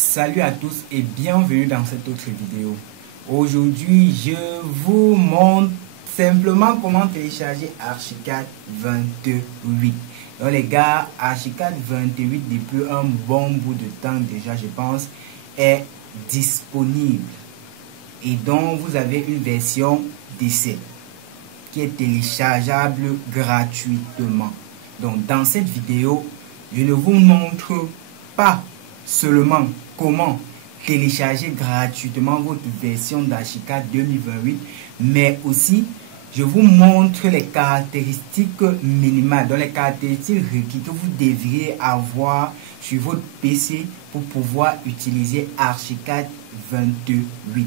Salut à tous et bienvenue dans cette autre vidéo. Aujourd'hui, je vous montre simplement comment télécharger Archicad 28. Donc les gars, Archicad 28 depuis un bon bout de temps déjà, je pense, est disponible. Et donc vous avez une version d'essai qui est téléchargeable gratuitement. Donc dans cette vidéo, je ne vous montre pas seulement comment télécharger gratuitement votre version d'Archicad 2028, mais aussi je vous montre les caractéristiques minimales, donc les caractéristiques requises que vous devriez avoir sur votre PC pour pouvoir utiliser Archicad 28.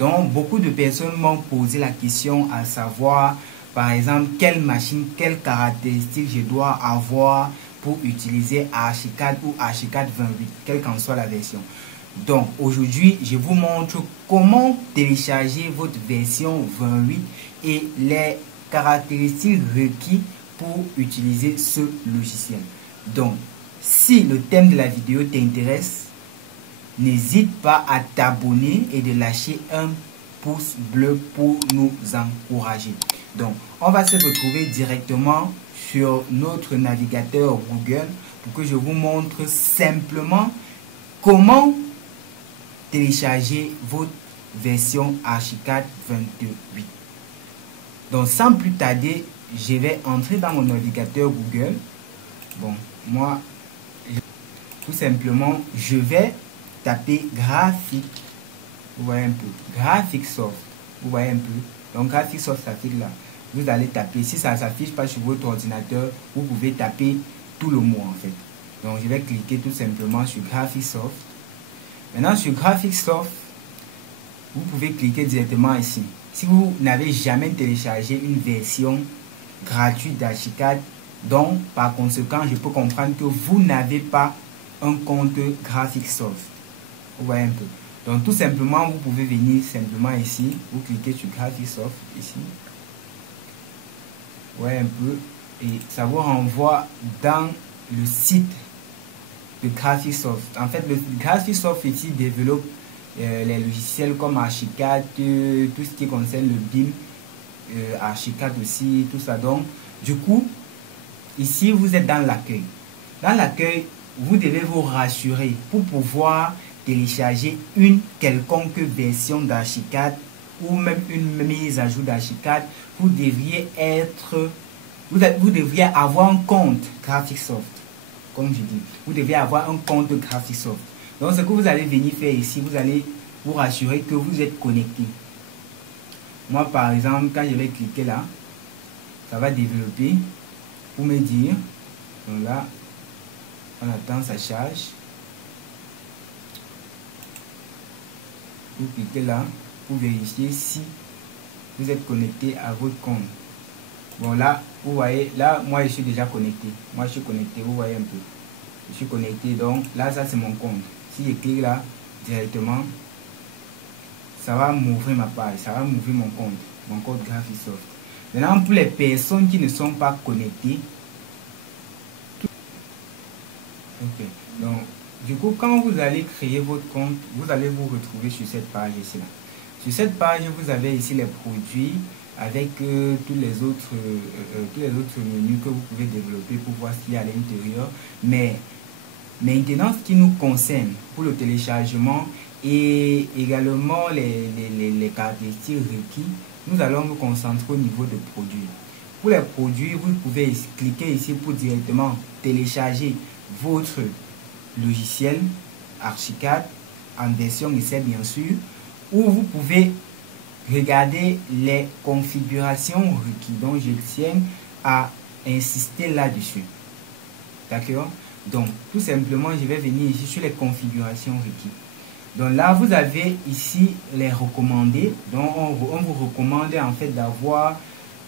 Donc beaucoup de personnes m'ont posé la question à savoir, par exemple, quelle machine, quelles caractéristiques je dois avoir pour utiliser Archicad ou Archicad 28, quelle qu'en soit la version. Donc aujourd'hui, je vous montre comment télécharger votre version 28 et les caractéristiques requises pour utiliser ce logiciel. Donc, si le thème de la vidéo t'intéresse, n'hésite pas à t'abonner et de lâcher un pouce bleu pour nous encourager. Donc, on va se retrouver directement sur notre navigateur Google pour que je vous montre simplement comment télécharger votre version Archicad 28. Donc, sans plus tarder, je vais entrer dans mon navigateur Google. Bon, moi, tout simplement, je vais taper graphique. Vous voyez un peu. Graphiqsoft. Vous voyez un peu. Donc, Graphiqsoft s'affiche là. Vous allez taper. Si ça ne s'affiche pas sur votre ordinateur, vous pouvez taper tout le mot en fait. Donc, je vais cliquer tout simplement sur Graphiqsoft. Maintenant, sur Graphiqsoft, vous pouvez cliquer directement ici. Si vous n'avez jamais téléchargé une version gratuite d'Archicad, donc par conséquent, je peux comprendre que vous n'avez pas un compte Graphiqsoft. Vous voyez un peu. Donc tout simplement, vous pouvez venir simplement ici, vous cliquez sur Graphiqsoft ici. Vous voyez un peu. Et ça vous renvoie dans le site de Graphiqsoft. En fait, le Graphiqsoft ici développe les logiciels comme Archicad, tout ce qui concerne le BIM, Archicad aussi, tout ça. Donc, du coup, ici, vous êtes dans l'accueil. Dans l'accueil, vous devez vous rassurer pour pouvoir télécharger une quelconque version d'Archicad ou même une mise à jour d'Archicad. Vous devriez avoir un compte Graphiqsoft. Comme je dis, vous devez avoir un compte Graphiqsoft. Donc, ce que vous allez venir faire ici, vous allez vous rassurer que vous êtes connecté. Moi, par exemple, quand je vais cliquer là, ça va développer pour me dire. Donc là, on attend, ça charge. Vous cliquez là pour vérifier si vous êtes connecté à votre compte. Bon, là, vous voyez, là, moi, je suis déjà connecté. Moi, je suis connecté, vous voyez un peu. Je suis connecté, donc là, ça, c'est mon compte. Si je clique là, directement, ça va m'ouvrir ma page, ça va m'ouvrir mon compte Graphiqsoft. Maintenant, pour les personnes qui ne sont pas connectées, ok, donc, du coup, quand vous allez créer votre compte, vous allez vous retrouver sur cette page ici. Là. Sur cette page, vous avez ici les produits avec tous les autres menus que vous pouvez développer pour voir ce qu'il y a à l'intérieur. Mais maintenant, ce qui nous concerne pour le téléchargement et également les caractéristiques requises, nous allons nous concentrer au niveau des produits. Pour les produits, vous pouvez cliquer ici pour directement télécharger votre logiciel Archicad en version essai bien sûr, ou vous pouvez regarder les configurations requises. Donc je tiens à insister là-dessus. D'accord? Donc tout simplement, je vais venir ici sur les configurations requises. Donc là, vous avez ici les recommandés. Donc on vous recommande en fait d'avoir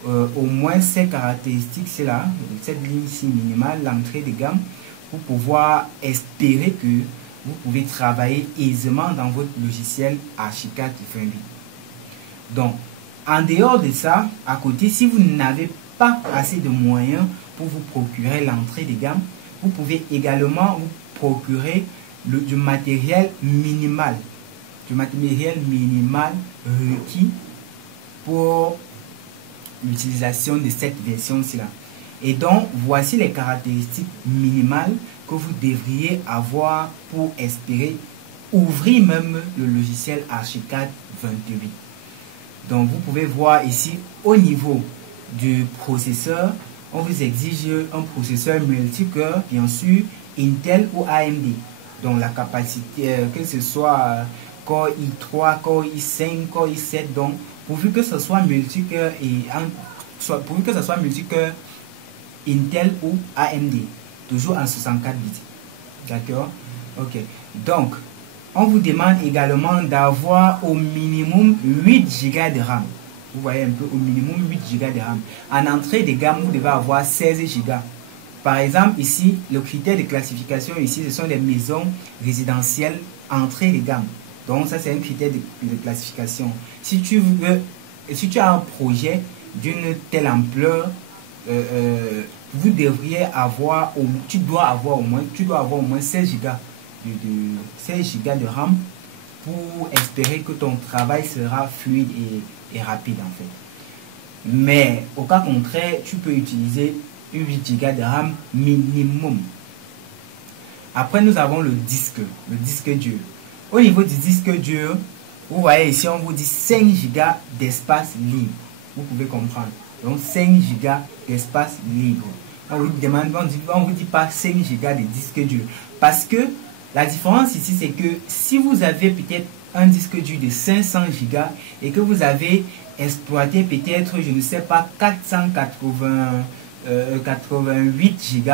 au moins ces caractéristiques, c'est là, cette ligne-ci minimale, l'entrée de gamme, pour pouvoir espérer que vous pouvez travailler aisément dans votre logiciel Archicad 28. Donc, en dehors de ça, à côté, si vous n'avez pas assez de moyens pour vous procurer l'entrée de gamme, vous pouvez également vous procurer du matériel minimal. Du matériel minimal requis pour l'utilisation de cette version-ci là. Et donc, voici les caractéristiques minimales que vous devriez avoir pour espérer ouvrir même le logiciel Archicad 28. Donc, vous pouvez voir ici, au niveau du processeur, on vous exige un processeur multicœur, bien sûr, Intel ou AMD. Donc, la capacité, que ce soit Core i3, Core i5, Core i7, donc, pourvu que ce soit multicœur pourvu que ce soit multicœur Intel ou AMD, toujours en 64 bits. D'accord? Ok. Donc, on vous demande également d'avoir au minimum 8 Go de RAM. Vous voyez un peu, au minimum 8 Go de RAM. En entrée de gamme, vous devez avoir 16 Go. Par exemple, ici, le critère de classification, ici, ce sont les maisons résidentielles entrée de gamme. Donc, ça, c'est un critère de classification. Si tu as un projet d'une telle ampleur, vous devriez avoir, tu dois avoir au moins 16 Go 16 Go de RAM pour espérer que ton travail sera fluide et rapide en fait. Mais au cas contraire, tu peux utiliser 8 Go de RAM minimum. Après, nous avons le disque dur. Au niveau du disque dur, vous voyez ici, on vous dit 5 Go d'espace libre. Vous pouvez comprendre. Donc 5 Go d'espace libre. On vous demande, on vous dit pas 5 Go de disque dur. Parce que la différence ici, c'est que si vous avez peut-être un disque dur de 500 Go et que vous avez exploité peut-être, je ne sais pas, 488 Go,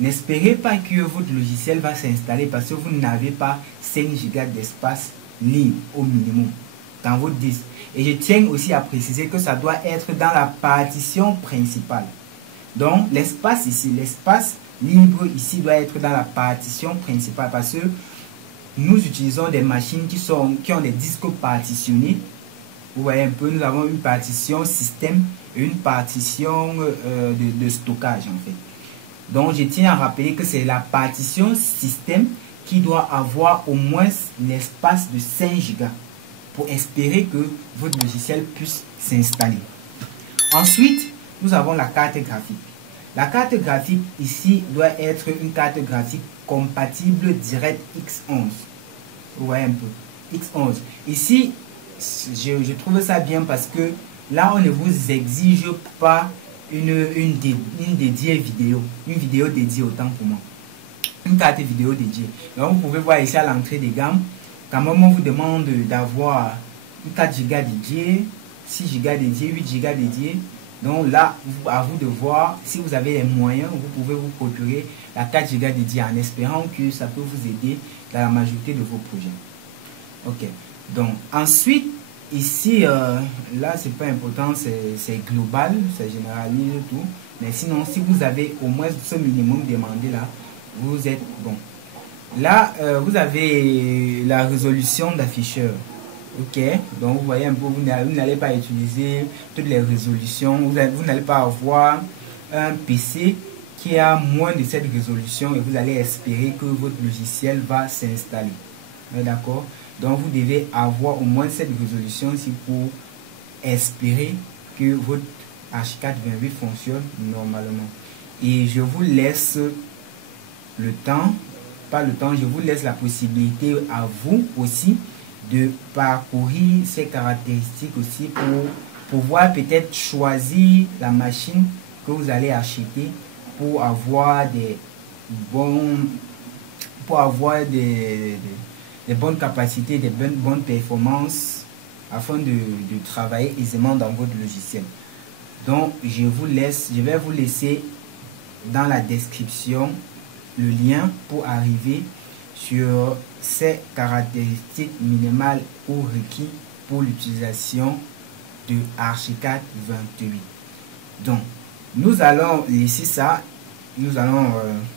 n'espérez pas que votre logiciel va s'installer parce que vous n'avez pas 5 Go d'espace libre au minimum dans votre disque. Et je tiens aussi à préciser que ça doit être dans la partition principale. Donc, l'espace ici, l'espace libre ici doit être dans la partition principale parce que nous utilisons des machines qui ont des disques partitionnés. Vous voyez un peu, nous avons une partition système et une partition de stockage en fait. Donc, je tiens à rappeler que c'est la partition système qui doit avoir au moins l'espace de 5 Go pour espérer que votre logiciel puisse s'installer. Ensuite, nous avons la carte graphique. La carte graphique ici doit être une carte graphique compatible DirectX 11. Vous voyez un peu, X11. Ici, je trouve ça bien parce que là, on ne vous exige pas une dédiée vidéo, une vidéo dédiée autant pour moi. Une carte vidéo dédiée. Donc, vous pouvez voir ici à l'entrée des gammes, quand même, on vous demande d'avoir une 4 Go dédiée, 6 Go dédiée, 8 Go dédiée. Donc là, à vous de voir, si vous avez les moyens, vous pouvez vous procurer la 4 Go dédiée en espérant que ça peut vous aider dans la majorité de vos projets. Ok. Donc ensuite, ici, là, c'est pas important, c'est global, c'est généralise tout. Mais sinon, si vous avez au moins ce minimum demandé là, vous êtes bon. Là, vous avez la résolution d'afficheur. Ok, donc vous voyez un peu, vous n'allez pas utiliser toutes les résolutions, vous n'allez pas avoir un PC qui a moins de cette résolution et vous allez espérer que votre logiciel va s'installer. D'accord? Donc vous devez avoir au moins cette résolution ici pour espérer que votre Archicad 28 fonctionne normalement. Et je vous laisse le temps, pas le temps, je vous laisse la possibilité à vous aussi de parcourir ces caractéristiques aussi pour pouvoir peut-être choisir la machine que vous allez acheter pour avoir des bonnes capacités, des bonnes performances afin de travailler aisément dans votre logiciel. Donc je vais vous laisser dans la description le lien pour arriver sur ces caractéristiques minimales ou requis pour l'utilisation de Archicad 28. Donc, nous allons laisser ça. Nous allons,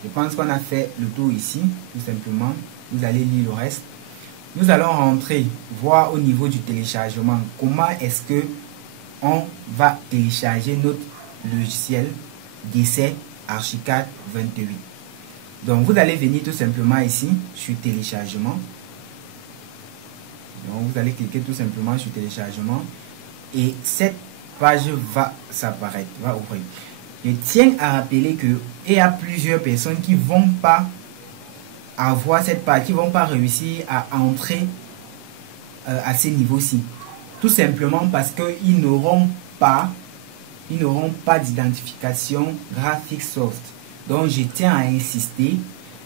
je pense qu'on a fait le tour ici, tout simplement. Vous allez lire le reste. Nous allons rentrer, voir au niveau du téléchargement, comment est-ce que on va télécharger notre logiciel d'essai Archicad 28. Donc vous allez venir tout simplement ici sur téléchargement. Donc vous allez cliquer tout simplement sur téléchargement et cette page va s'apparaître, va ouvrir. Je tiens à rappeler que il y a plusieurs personnes qui vont pas avoir cette page, qui vont pas réussir à entrer à ces niveaux-ci. Tout simplement parce qu'ils n'auront pas d'identification Graphisoft. Donc je tiens à insister,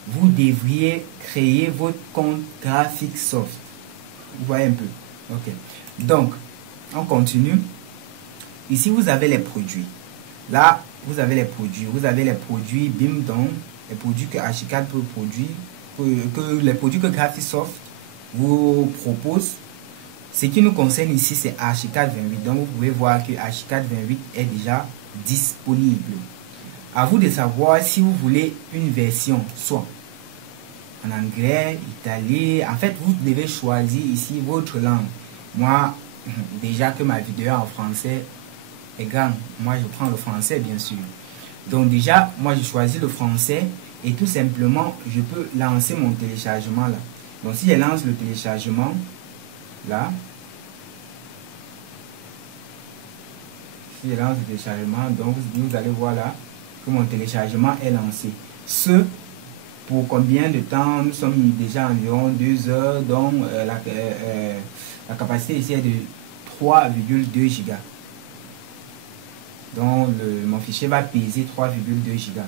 vous devriez créer votre compte Graphisoft. Vous voyez un peu. Ok. Donc, on continue. Ici, vous avez les produits. Là, vous avez les produits. Vous avez les produits BIM, donc les produits que Archicad peut produire, les produits que Graphisoft vous propose. Ce qui nous concerne ici, c'est Archicad 28. Donc, vous pouvez voir que Archicad 28 est déjà disponible. À vous de savoir si vous voulez une version, soit en anglais, italien. En fait, vous devez choisir ici votre langue. Moi, déjà que ma vidéo en français est grande, moi je prends le français bien sûr. Donc déjà, moi je choisis le français et tout simplement, je peux lancer mon téléchargement là. Donc si je lance le téléchargement, là, si je lance le téléchargement, donc vous allez voir là que mon téléchargement est lancé. Pour combien de temps? Nous sommes déjà environ 2 heures, donc la capacité ici est de 3,2 gigas. Donc mon fichier va peser 3,2 gigas.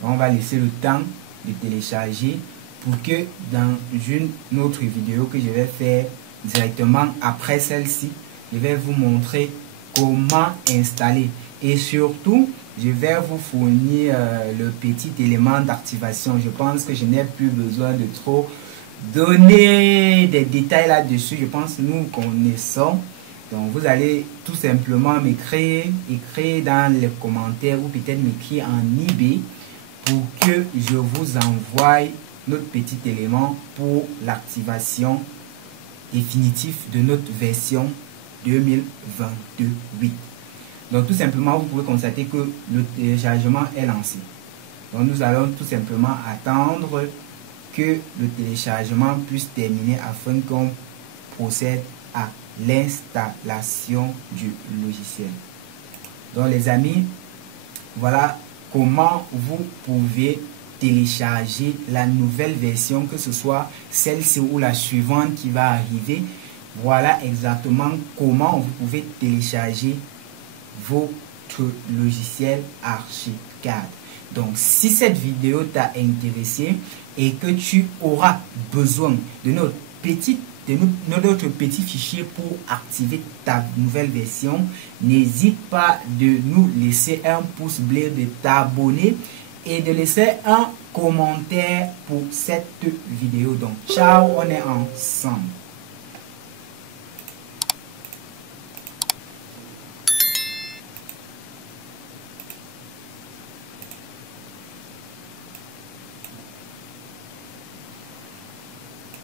Donc on va laisser le temps de télécharger pour que dans une autre vidéo que je vais faire directement après celle-ci, je vais vous montrer comment installer et surtout je vais vous fournir le petit élément d'activation. Je pense que je n'ai plus besoin de trop donner des détails là-dessus. Je pense que nous connaissons. Donc vous allez tout simplement écrire dans les commentaires ou peut-être m'écrire en eBay pour que je vous envoie notre petit élément pour l'activation définitive de notre version 2022-8. Donc tout simplement, vous pouvez constater que le téléchargement est lancé. Donc nous allons tout simplement attendre que le téléchargement puisse terminer afin qu'on procède à l'installation du logiciel. Donc les amis, voilà comment vous pouvez télécharger la nouvelle version, que ce soit celle-ci ou la suivante qui va arriver. Voilà exactement comment vous pouvez télécharger votre logiciel Archicad. Donc si cette vidéo t'a intéressé et que tu auras besoin de notre petit fichier pour activer ta nouvelle version, n'hésite pas de nous laisser un pouce bleu, de t'abonner et de laisser un commentaire pour cette vidéo. Donc ciao, on est ensemble.